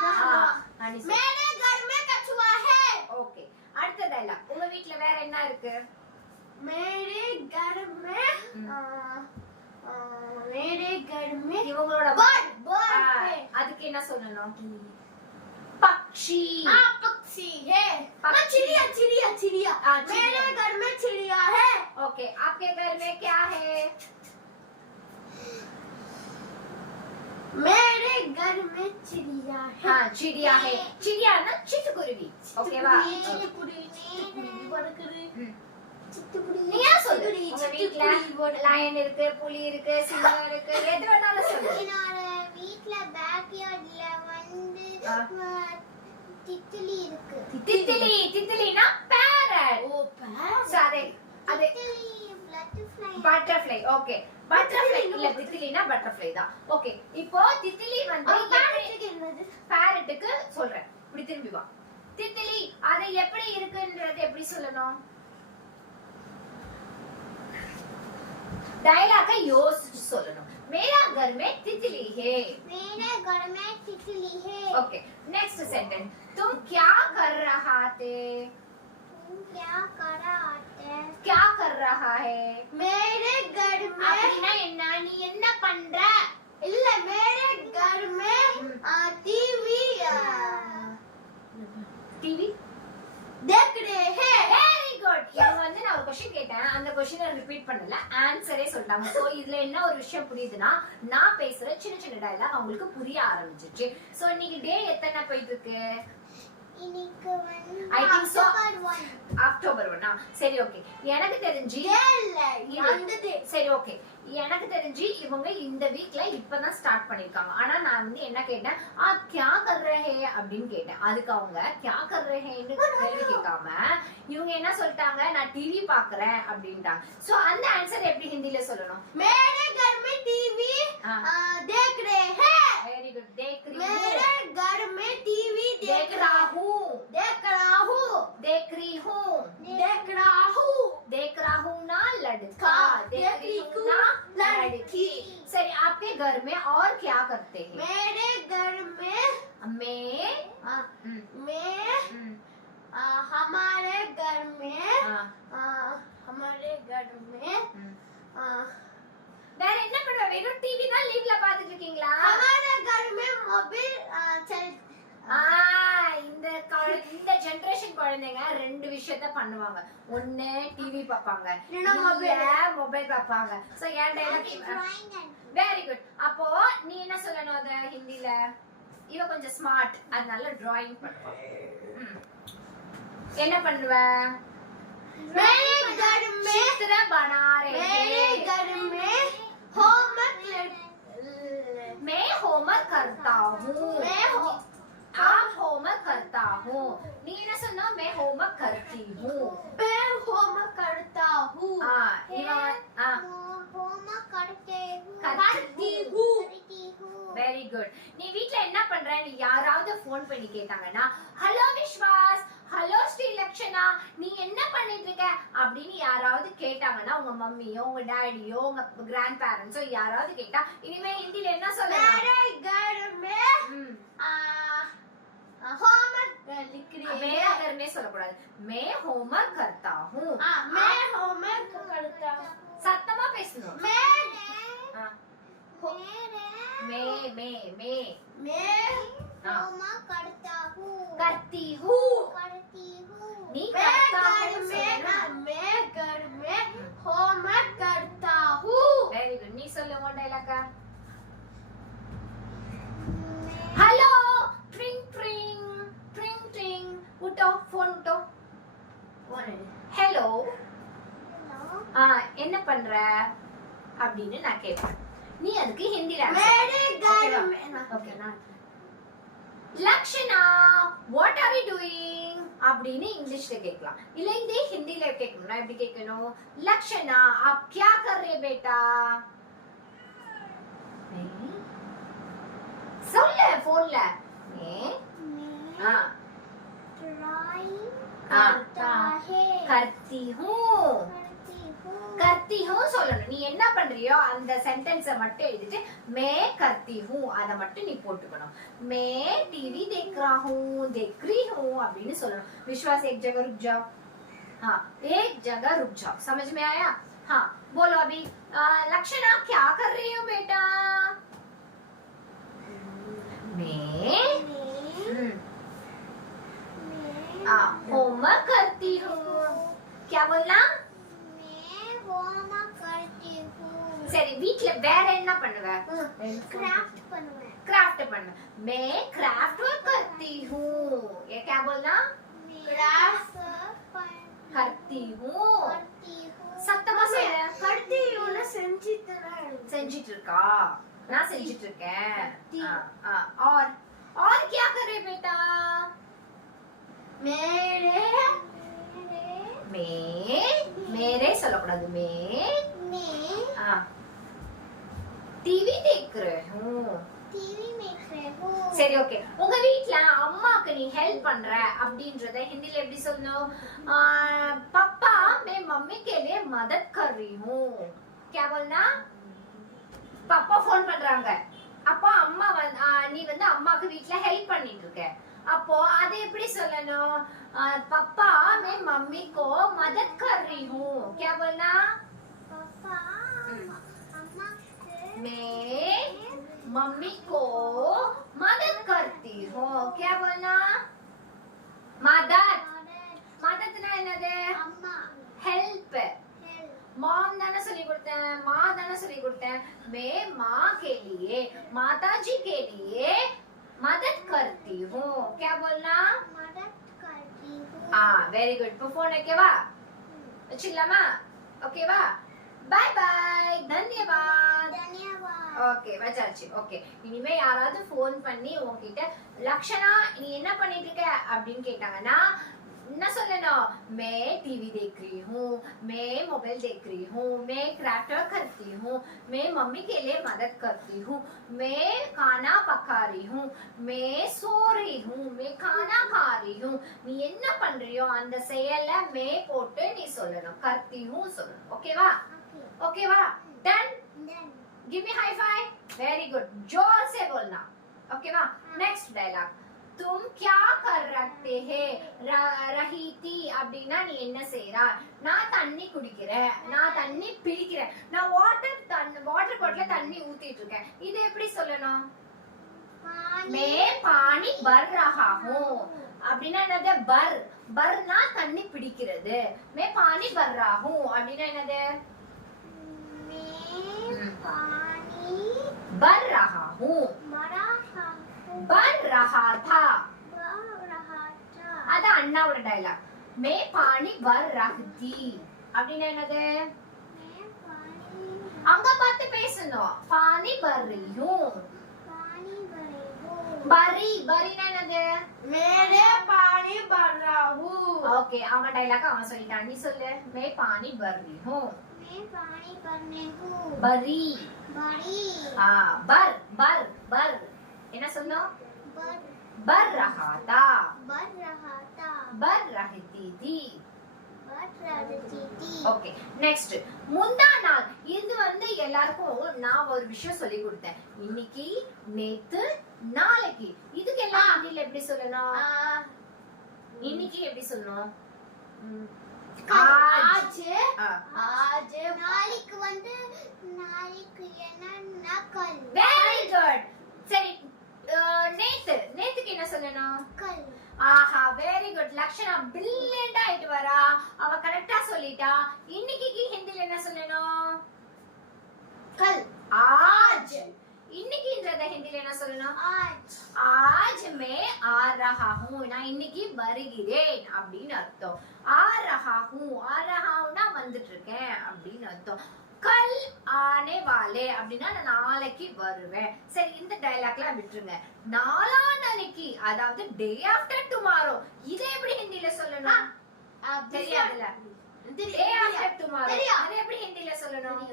அனி मेरे घर में कछुआ है ஓகே அடுத்த டயலாக் உங்க வீட்ல வேற என்ன இருக்கு मेरे घर में मेरे घर में இவங்களோட bird है அதுக்கு என்ன சொல்லணும் पक्षी पक्षी है पक्षी। चिड़िया चिड़िया चिड़िया चिड़िया। मेरे घर में चिड़िया है ओके आपके घर में क्या है मेरे घर में चिड़िया है हाँ चिड़िया है चिड़िया ना चिटकुருவி ஓகேவா நீ ஏன் சொல்லு உங்க வீட்ல லயன் இருக்கு புலி இருக்கு சிங்கம் இருக்கு எது வேணாலும் சொல்லு என்னோட வீட்ல பேக்யார்ட்ல வந்து தித்திலி இருக்கு தித்திலி தித்திலினா parrot ओ पैर சரி அது தித்திலி butterfly பட்டர்ஃப்ளை ஓகே பட்டர்ஃப்ளை இல்ல தித்திலினா பட்டர்ஃப்ளை தான் ஓகே இப்போ தித்திலி வந்து parrotக்கு சொல்றேன் இப்படி திரும்பி வா தித்திலி அது எப்படி இருக்குன்றது எப்படி சொல்லணும் डायलॉग का யோசிச்சு சொல்லணும் मेरा घर में तितली है मेरे घर में तितली है ओके नेक्स्ट सेंटेंस तुम क्या कर रहा थे तुम क्या कर रहा है क्या कर रहा है मेरे घर में அப்படினா என்ன நீ என்ன பண்ற இல்ல मेरे घर में टीवी டிவி देख रहे हैं வெரி குட் இவங்க வந்து நான் ஒரு क्वेश्चन கேட்டேன் அந்த क्वेश्चனை ரிப்பீட் பண்ணல ஆன்சரே சொல்லிட்டாங்க சோ இதுல என்ன ஒரு விஷயம் புரியுதுன்னா நான் பேசுற சின்ன சின்ன டயலாக் அவங்களுக்கு புரிய ஆரம்பிச்சிருச்சு சோ இன்னைக்கு டே எத்தனை போயிட்டு இருக்கு இன்னைக்கு வந்து I think so. October 1 October 1 சரி ஓகே எனக்கு தெரிஞ்சு சரி ஓகே எனக்கு தெரிஞ்சு இவங்க இந்த வீக்ல இப்பதான் ஸ்டார்ட் பண்ணிருக்காங்க ஆனா நான் வந்து என்ன கேட்டேன் क्या कर रहे हैं அப்படின்னு கேட்டேன் அதுக்கு அவங்க क्या कर रहे हैं கேள்வி கேட்காம இவங்க என்ன சொல்லிட்டாங்க நான் டிவி பாக்குறேன் அப்படின்ட்டாங்க சோ அந்த ஆன்சர் எப்படி ஹிந்தில சொல்லணும் मेरे घर में टीवी देख रहे हैं வெரி குட் देख रही मेरे घर में टीवी देख रहा हूं देख रहा हूँ देख रही हूं देख रहा हूँ देख रहा हूं ना लड़का देख रही हूं ना लड़की सही आपके घर में और क्या करते हैं मेरे घर में मैं हमारे घर में हाँ, हमारे घर में வேற என்ன பண்ணுவ வெறும் டிவி தான் லீவ்ல பாத்துட்டு இருக்கீங்களா हमारे घर में मोबाइल चल இந்த ஜெனரேஷன் குழந்தைங்க ரெண்டு விஷயத்த பண்ணுவாங்க ஒண்ணு டிவி பாப்பாங்க இல்ல மொபைல் பாப்பாங்க சோ ஏன் dialogue drawing and very good அப்போ நீ என்ன சொல்லணும் அத ஹிந்தில இவ கொஞ்சம் ஸ்மார்ட் அதனால டிராயிங் பண்ணுவா என்ன பண்ணுவ मेरे घर में चित्र बना रहे मेरे हैं घर में होमवर्क मैं होमवर्क करता हूँ आप होमवर्क करता हूँ நீ என்ன சொன்னா मैं होमवर्क करती हूँ मैं होमवर्क करता हूँ homework करती हूँ हूँ வெரி குட் நீ வீட்ல என்ன பண்ற நீ யாராவது ஃபோன் பண்ணி கேட்டாங்கன்னா ஹலோ விஸ்வாஸ் ஹலோ ஸ்ரீலக்ஷனா நீ என்ன பண்ணிட்டு இருக்க அப்படின்னு யாராவது கேட்டாங்கன்னா உங்க மம்மியோ உங்க டாடியோ உங்க கிராண்ட் பேரண்ட்ஸோ யாராவது கேட்டா இனிமே ஹிந்தில என்ன சொல்லலாம் मेरे घर में होमवर्क लिख रही मेरा घर में சொல்லக்கூடாது मैं होमवर्क करता हूँ मैं होमवर्क करता हूँ சத்தமா பேசணும் मैं होमवर्क करता हूँ करती हूँ நீ मैं करता घर हूँ में मैं घर में होमवर्क करता हूँ वेरी गुड நீ சொல்லு உன் டைலாக்கா हेलो ट्रिंग ट्रिंग ट्रिंग ट्रिंग उठो फोन उठो हेलो என்ன பண்ற அப்படின்னு நான் கேட்பேன் நீ அதுக்கு ஹிந்தில मेरे घर में ஓகே நான் Lakshana what are you doing அப்படின்னு இங்கிலீஷ்ல கேட்கலாம். இல்ல இதே ஹிந்தில கேட்கணும்னா எப்படி கேட்கணும்? லக்ஷனா आप क्या कर रहे बेटा? சொல்லு போன்ல. हाँ ड्राइंग हाँ करता है करती हूँ करती हूँ சொல்லணும். நீ என்ன பண்றியோ அந்த சென்டென்ஸை மட்டும் எழுதிட்டு மே करती हूँ அதை மட்டும் நீ போட்டுக்கணும். மே टीवी देख रहा हूँ देख रही हूँ அப்படின்னு சொல்லணும். विश्वास एक जगह रुक जाओ. हाँ एक जगह रुक जाओ. समझ में आया? हाँ बोलो अभी. लक्षणा क्या कर रही हो बेटा? मैं होमवर्क करती हूँ. क्या बोलना? मैं होमवर्क करती हूँ சரி வீட்ல வேற என்ன பண்ணுவ? क्राफ्ट பண்ணுவேன் क्राफ्ट பண்ணுவேன். मैं क्राफ्ट वर्क करती हूँ. ये क्या बोलना? क्राफ्ट करती हूँ. करती हूँ சத்தமா சொல்லு. करती हूँ ना செஞ்சிட்டு செஞ்சிட்டு இருக்கா? நான் செஞ்சிட்டு இருக்கேன். और क्या कर रहे बेटा? मेरे சொல்லக்கூடாது. मैं टीवी देख रहे हूँ. टीवी देख रही हूँ சரி ஓகே. உங்க வீட்ல அம்மாக்கு நீ ஹெல்ப் பண்ற அப்படின்றத ஹிந்தில எப்படி சொல்லணும்? पापा मैं मम्मी के लिए मदद कर रही हूँ. क्या बोलना? पापा फोन பண்றாங்க. அப்போ அம்மா நீ வந்து அம்மாக்கு வீட்ல ஹெல்ப் பண்ணிட்டு இருக்க. அப்போ அதை எப்படி சொல்லணும்? पापा मैं मम्मी को मदद कर रही हूँ. क्या बोलना? पापा अम्मा से मैं मम्मी को मदद करती हूँ. क्या बोलना? मदद. मददனா என்னது? अम्मा हेल्प. हेल्प मॉम दाना சொல்லி கொடுத்தேன். माँ दाना சொல்லி கொடுத்தேன். मैं माँ के लिए माताजी के लिए मदद करती हूँ. क्या बोलना? मदद करती हूँ वेरी गुड. இப்போ फोन வைக்கவா? வச்சிடலாமா? ஓகேவா? Bye bye. धन्यवाद. धन्यवाद ஓகே வச்சாச்சு. ஓகே இனிமே யாராவது ஃபோன் பண்ணி உன்கிட்ட லக்ஷனா நீ என்ன பண்ணிட்டு இருக்க அப்படின்னு கேட்டாங்கன்னா என்ன சொல்லணும்? मैं टीवी देख रही हूँ, मैं मोबाइल देख रही हूँ, मैं क्राफ्ट वर्क करती हूँ, मैं मम्मी के लिए मदद करती हूँ, मैं खाना पका रही हूँ, मैं सो रही हूँ, मैं खाना खा रही हूँ. நீ என்ன பண்றியோ அந்த செயல்ல மே போட்டு நீ சொல்லணும். करती हूँ சொல்லணும். ஓகேவா? ஓகேவா? Done. Then give me high five. Very good. जोर से बोलना. ओके वा? Next dialogue. तुम क्या कर रखते हैं? रही थी அப்படினா நீ என்ன செய்றா? நான் தண்ணி குடிக்கிறேன். நான் தண்ணி பிடிக்கிறேன். நான் வாட்டர் பாட்டில்ல தண்ணி ஊத்திட்டு இருக்கேன். இது எப்படி சொல்லணும்? मैं पानी भर रहा हूं. அப்படினா என்னது? பர்னா தண்ணி பிடிக்கிறது. मैं पानी भर रहा हूं அப்படினா என்னது? मैं पानी भर रहा हूँ. भर रहा था. அது அண்ணாவோட டயலாக். मैं पानी भर रही थी அப்படினா என்னது? मैं पानी அங்க பார்த்து பேசணும். पानी भर रही हूँ. पानी भरी हूँ பரினா என்னது? मेरे पानी भर रहा हूँ ஓகே அவங்க டயலாக் அவன் சொல்லிட்டான். நீ சொல்லு. मैं पानी भर रही हूँ. मैं पानी भरने हूँ भरी. भरी बर என்ன சொல்லணும்? भर भर रहा था. भर रहा था भर रही थी. भर रही थी ஓகே நெக்ஸ்ட். முந்தா நாள். இது வந்து எல்லாருக்கும் நான் ஒரு விஷயம் சொல்லி கொடுத்தேன். இன்னைக்கு, நேத்து, நாளைக்கு. இதுக்கு எல்லாம் ஹிந்தில எப்படி சொல்லணும்? இன்னைக்கு எப்படி சொல்லணும்? आज आज நாளைக்கு வந்து நாளைக்கு என்னன்னா கல் வெரி குட். சரி நேத்துக்கு என்ன சொல்லணும்? கல் ஆஹா வெரி குட். லக்ஷனா பிரில்லியன்ட் ஆயிட்டு வரா. அவ கரெக்ட்டா சொல்லிட்டா. இன்னைக்கு ஹிந்தில என்ன சொல்லணும்? कल आज. இன்னைக்குன்றத ஹிந்தில என்ன சொல்லணும்? आज मैं आ रहा हूँ. நான் இன்னைக்கு வருகிறேன் அப்படின்னு அர்த்தம். आ रहा हूँ. आ रहा हूँனா வந்துட்டு இருக்கேன் அப்படின்னு அர்த்தம். கல் ஆனே வாலே அப்படின்னா நான் நாளைக்கு வருவேன். சரி, இந்த டயலாக்லாம் விட்டுருங்க. நாளா நாளைக்கு, அதாவது டே ஆஃப்டர் டுமாரோ, இதை எப்படி ஹிந்தில சொல்லணும்? தெரியாதுல. டே ஆஃப்டர் டுமாரோ அதை எப்படி ஹிந்தில சொல்லணும்?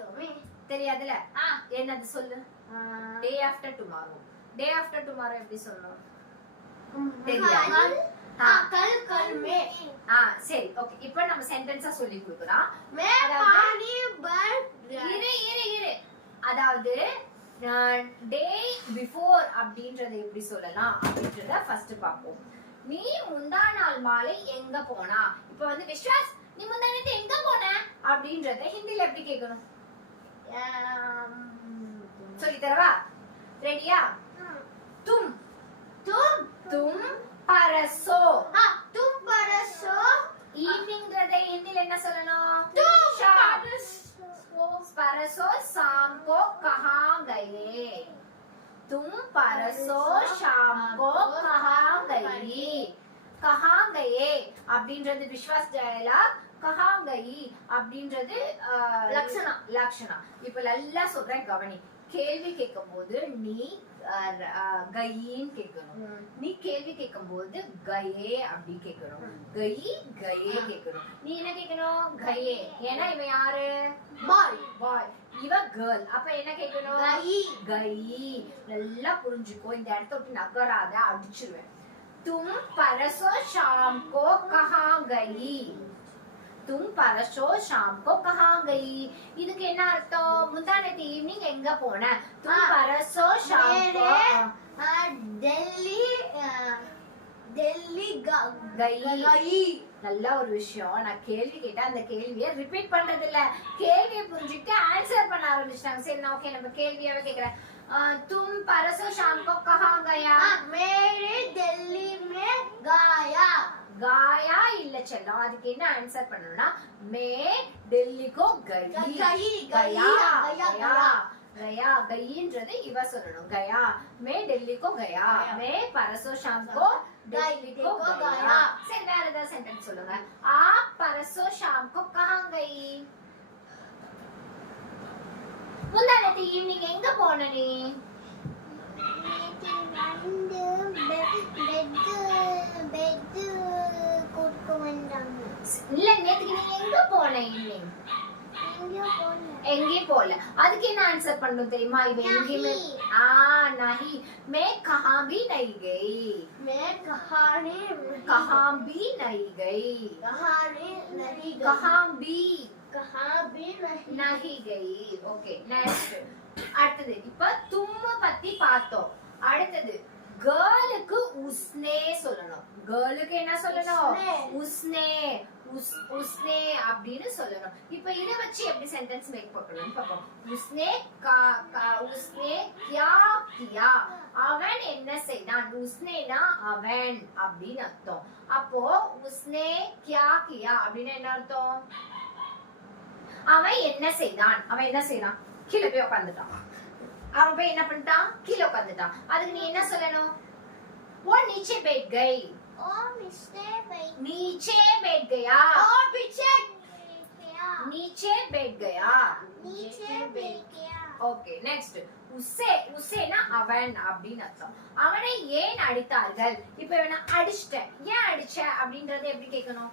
தெரியாதுல. என்னது சொல்லு. Day after tomorrow. Day after tomorrow எப்படி சொல்லணும்? தெரியாது. कल कल में சரி, ஓகே. இப்போ நம்ம சென்டென்ஸா சொல்லி கொடுக்குறோம். मैं पानी भर இரு. அதாவது டே பிஃபோர் அப்படின்றத எப்படி சொல்லலாம் அப்படின்றத ஃபர்ஸ்ட் பாப்போம். நீ முந்தா நாள் மாலை எங்க போனா? இப்போ வந்து விஸ்வாஸ், நீ முந்தா நேத்து எங்க போன அப்படின்றத ஹிந்தில எப்படி கேட்கணும்? சொல்லி தரவா? ரெடியா? தும் तुम தும் பரசோ. तुम परसो ஈவினிங்ன்றத ஹிந்தில என்ன சொல்லணும்? तुम शाम। परसो परसो शाम को कहाँ गए? तुम परसो शाम को कहाँ गई? कहाँ गए அப்படின்றது விஸ்வாஸ் டயலாக். कहाँ गई அப்படின்றது லக்ஷணா. இப்ப நல்லா சொல்றேன், கவனி. கேள்வி கேட்கும்போது நீ கயின்னு கேட்கணும். நீ கேள்வி கேட்கும்போது கயே அப்படி கேட்கணும். கயி கயே கேட்கணும். நீ என்ன கேட்கணும்? கயே. ஏன்னா இவன் யாரு? பாய். இவ கேர்ள். அப்ப என்ன கேட்கணும்? கயி. நல்லா புரிஞ்சுக்கோ. இந்த இடத்த விட்டு நகராத, அடிச்சிருவேன். தும் பரசோ ஷாம் கோ கஹா கயி? तुम परसो शाम को कहाँ गई? இதுக்கு என்ன அர்த்தம்? முந்தா நேத்து ஈவினிங் எங்க போன? तुम परसो शाम को दिल्ली गई. நல்ல ஒரு விஷயம். நான் கேள்வி கேட்டா அந்த கேள்வியை ரிப்பீட் பண்றது இல்ல, கேள்வியை புரிஞ்சுட்டு ஆன்சர் பண்ண ஆரம்பிச்சிட்டாங்க. சரி, நான் ஓகே, நம்ம கேள்வியாவே கேக்குறேன். तुम परसों शाम को कहाँ गया? मेरे दिल्ली में गाया. गाया இல்ல செல்லம். அதுக்கு என்ன ஆன்சர் பண்ணனும்னா மே டெல்லி கோ கயி. गया गईன்றது இவ சொல்லணும். गया மே டெல்லி கோ गया. மே परसों शाम को दिल्ली को गया. சரி, வேற ஏதாவது சென்டென்ஸ் சொல்லுங்க. आप परसों शाम को कहाँ गई? முந்தா நேத்து ஈவினிங் எங்க போன நீ? இல்ல, நேத்துக்கு நீ எங்க போன ஈவினிங்? எங்கேயும் போல. அதுக்கு என்ன ஆன்சர் பண்ணணும் தெரியுமா? இவ எங்கேயுமே नहीं. मैं कहाँ भी नहीं गई. मैं कहाँ भी नहीं गई. कहाँ भी नहीं गई. Okay, next. அடுத்தது இப்ப தும்ம பத்தி பார்த்தோம். அடுத்தது கேர்ளுக்கு உஸ்னே சொல்லணும். கேர்ளுக்கு என்ன சொல்லணும்? உஸ்னே. உஸ்னே அப்படின்னு சொல்லணும். இப்ப இத வச்சு எப்படி சென்டென்ஸ் மேக் பண்ணணும் பாப்போம். உஸ்னே உஸ்னே क्या किया? அவன் என்ன செய்தான்? உஸ்னேனா அவன் அப்படின்னு அர்த்தம். அப்போ உஸ்னே क्या किया அப்படின்னா என்ன அர்த்தம்? அவன் என்ன செய்தான்? அவன் என்ன செய்யறான்? கீழே போய் உட்கார்ந்துட்டான். அவன் போய் என்ன பண்ணிட்டான்? கீழே உட்கார்ந்துட்டான். அதுக்கு நீ என்ன சொல்லணும்? वो नीचे बैठ गई. नीचे बैठ गया. नीचे बैठ गया. Okay, next. உசேனா அவன் அப்படின்னு அர்த்தம். அவனை ஏன் அடித்தார்கள்? இப்ப இவனை அடிச்சிட்டேன். ஏன் அடிச்ச அப்படின்றத எப்படி கேட்கணும்?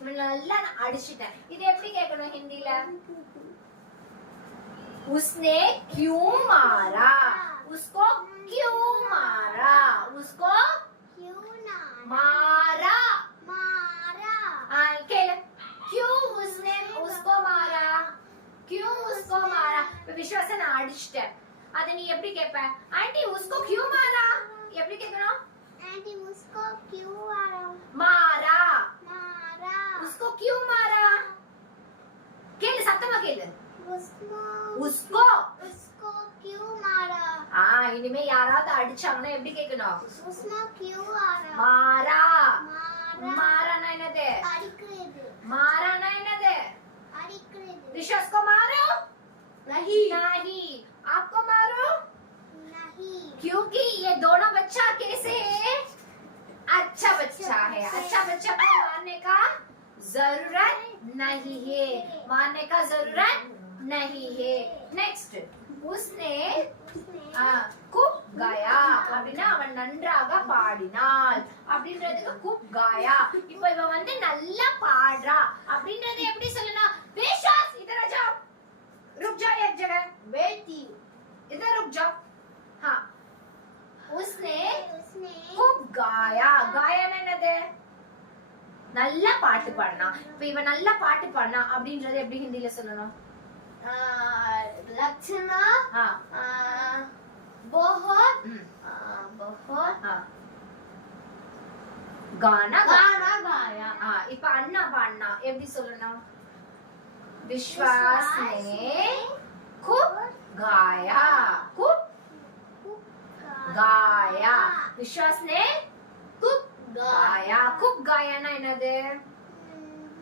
இவனை நல்லா நான் அடிச்சிட்டேன். இது எப்படி கேட்கணும் ஹிந்தில? उसने क्यों मारा? उसको क्यों मारा? उसको मारा. क्यों उसने उसको मारा? क्यों उसको मारा? विश्वास நான் அடிச்சிட்டேன். அத நீ எப்படி கேட்ப? ஆன்ட்டி उसको क्यों मारा? எப்படி கேட்கணும்? आंटी उसको क्यों मारा? मारा. उसको क्यों मारा? கேளு, சத்தமா கேளு. उसको क्यों मारा? இனிமே யாராவது அடிச்சாங்கன்னா எப்படி கேட்கணும்? उसको क्यों मारा? मारा. माराனா என்னது? அடிக்கிறது. माराना என்னது? அடிக்கிறது. विश्वास को मारो? नहीं. आपको मारो? नहीं. क्योंकि ये दोनों बच्चा कैसे है? अच्छा बच्चा है. अच्छा बच्चा को मारने का जरूरत नहीं है. मारने का जरूरत नहीं है. Next, उसने குப் காயா அப்படின்னா அவன் நன்றாக பாடினாள் அப்படின்றதுக்கு குப் காயா. இப்போ இவன் வந்து நல்லா பாடுறா அப்படின்றது எப்படி சொல்லணும்? बेशास इधर आ जाओ, रुक जाओ एक जगह, बेटी इधर रुक जाओ. हाँ, उसने उसने குப் காயா. காயானா என்னது? நல்லா பாட்டு பாடினா. இப்போ இவன் நல்லா பாட்டு பாடினா அப்படின்றது எப்படி ஹிந்தில சொல்லணும்? लक्षणा हाँ बहुत हम्म, बहुत हाँ गाना गाना गाया हाँ இப்போ அண்ணா பாடினா எப்படி சொல்லணும்? विश्वास ने खूब गाया. खूब गाया. विश्वास ने खूब गाया. खूब गायाனா என்னது?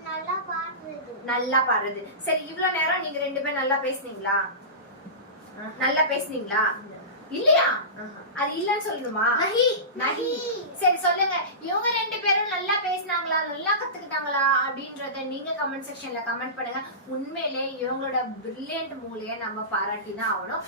நல்லா பாடுறது. நல்லா பாடுறது. சரி, இவ்வளவு நேரம் நீங்க ரெண்டு பேரும் நல்லா பேசுனீங்களா? நல்லா பேசுனீங்களா? இல்லையா? அது இல்லன்னு சொல்லணுமா? नहीं நஹி. சரி சொல்லுங்க, இவங்க ரெண்டு பேரும் நல்லா பேசினாங்களா, நல்லா கத்துக்கிட்டாங்களா அப்படின்றத நீங்க கமெண்ட் செக்ஷன்ல கமெண்ட் பண்ணுங்க. உண்மையிலே இவங்களோட பிரில்லியன்ட் மூளையை நம்ம பாராட்டிதான் ஆகணும்.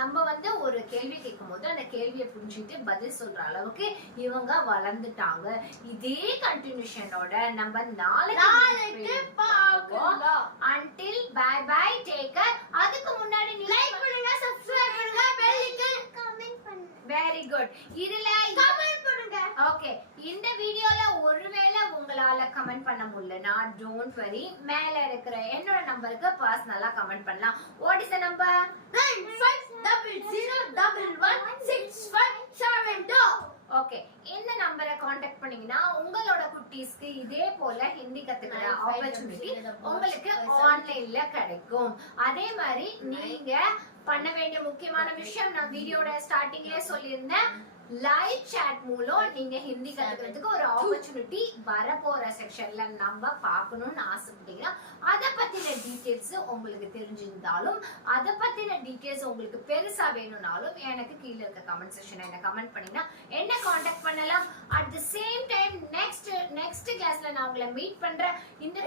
நம்ம வந்து ஒரு கேள்வி கேட்கும் போது அந்த கேள்வியை புரிஞ்சுட்டு பதில் சொல்ற அளவுக்கு இவங்க வளர்ந்துட்டாங்க. இதே கண்டினியூஷனோட நம்ம நாளைக்கு பார்க்கலாம். until bye bye take care. அதுக்கு முன்னாடி லைக் பண்ணுங்க, சப்ஸ்கிரைப் பண்ணுங்க, பெல் ஐகான் கமெண்ட் பண்ணு. Very good. இதுல கமெண்ட் பண்ணுங்க. ஓகே, இந்த வீடியோல ஒருவேளை உங்களால கமெண்ட் பண்ண முடியலனா டோன்ட் வரி, மேல இருக்கிற என்னோட நம்பருக்கு பர்சனலா கமெண்ட் பண்ணலாம். What is the number? 9500116572. Okay, இந்த நம்பரை காண்டாக்ட் பண்ணீங்கன்னா உங்களோட குட்டீஸ்க்கு இதே போல ஹிந்தி கத்துக்கிற ஆப்பர்ச்சுனிட்டி உங்களுக்கு ஆன்லைன்ல கிடைக்கும். அதே மாதிரி நீங்க பண்ண வேண்டிய முக்கியமான விஷயம் நான் வீடியோட ஸ்டார்டிங்லயே சொல்லியிருந்தேன், லைவ் chat மூலம் நீங்க ஹிந்தி கத்துக்கிறதுக்கு ஒரு ஆப்பர்ச்சுனிட்டி வரப்போற செக்ஷன்ல நம்ம பார்க்கணும்னு ஆசைப்பட்டீங்கன்னா அத பத்தின டீடைல்ஸ் உங்களுக்கு தெரிஞ்சிருந்தாலும் அத பத்தின டீடைல்ஸ் உங்களுக்கு பெருசா வேணும்னாலும் எனக்கு கீழ இருக்க கமெண்ட் செக்ஷன்ல என்ன கமெண்ட் பண்ணீங்கன்னா என்ன காண்டாக்ட் பண்ணலாம். At the same time next கிளாஸ்ல நான் உங்களை மீட் பண்றேன். இந்த